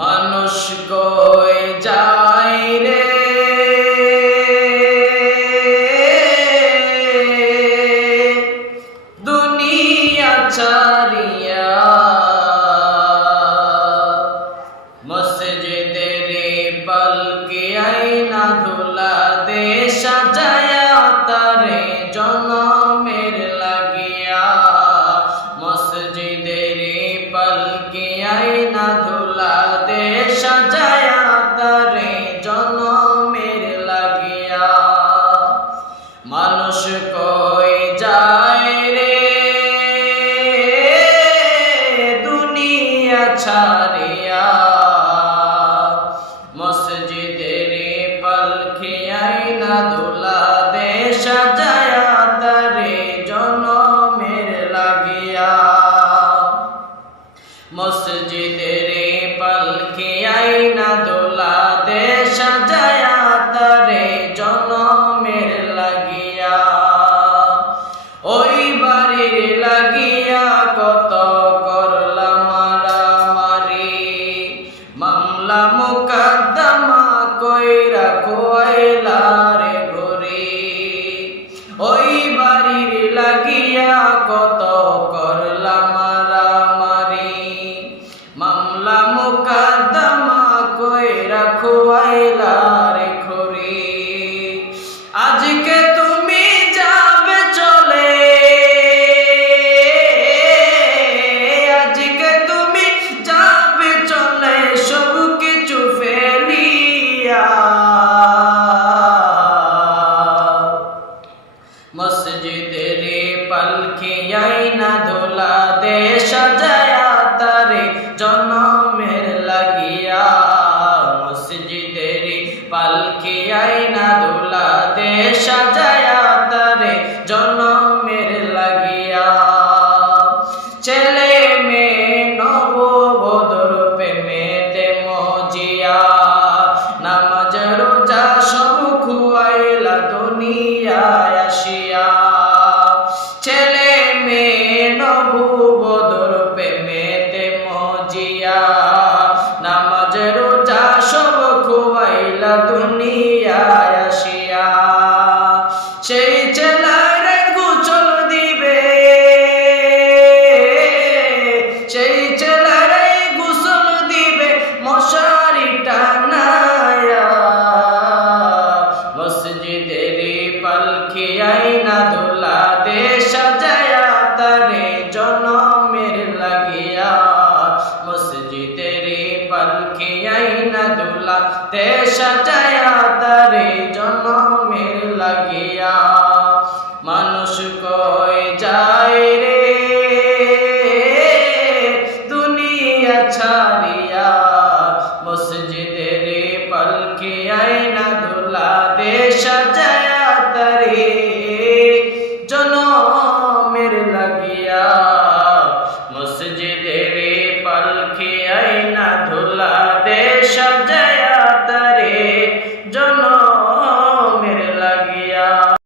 মানুষ কই যায় রে দুনিয়া ছাড়িয়া, মসজিদের পালকি আইনা ধুলা দে সাজায়া তারে জনমের লাগিয়া, মসজিদের পালকি আইনা ধুলা দে সাজায়া তারে জনমের লাগিয়া। মানুষ কই যায় রে দুনিয়া ছাড়িয়া, মসজিদের পালকি আইনা ধুলা দে সাজায়া তারে জনমের লাগিয়া, মসজিদের পালকি আইনা ধুলা দে সাজায়া তারে জনমের লাগিয়া। ওই বাড়ির লাগিয়া কত করলাম মারামারি, মামলা মুকদ্দমা কইরা খোয়াইলা রে ঘুরি। ওই বাড়ির লাগিয়া কত করলাম মারামারি, মামলা মুকদ্দমা কইরা খোয়াইলা রে ঘুরি। আজকে তুমি যাবে চলে, আজকে তুমি যাবে চলে সব কিছু ফেলিয়া, মসজিদের পালকি আইনা ধুলা দে সাজায়া তারে জনমের লাগিয়া, মসজিদের পালকি আইনা ধুলা দে সাজায়া তারে জনমের লাগিয়া। ছেলে মেয়ে নববধূর প্রেমেতে মজিয়া, নামাজ রোজা সব খুয়াইলা দুনিয়ায় আসিয়া। ছেলে মেয়ে নববধূর প্রেমেতে মজিয়া, নামাজ রোজা সব খুয়াইলা দুনিয়ায় আসিয়া। সেই ছেলেরে গোসল দিবে, সেই ছেলেরে গোসল দিবে মশারি টানায়া, মসজিদের পালকি আইনা ধুলা দে সাজায়া তারে জনমের লাগিয়া, মসজিদের পালকি আইনা ধুলা দে সাজায়া তারে জনমের লাগিয়া। মানুষ কই যায় রে দুনিয়া ছাড়িয়া, মসজিদের পালকি আইনা ধুলা দে সাজায়া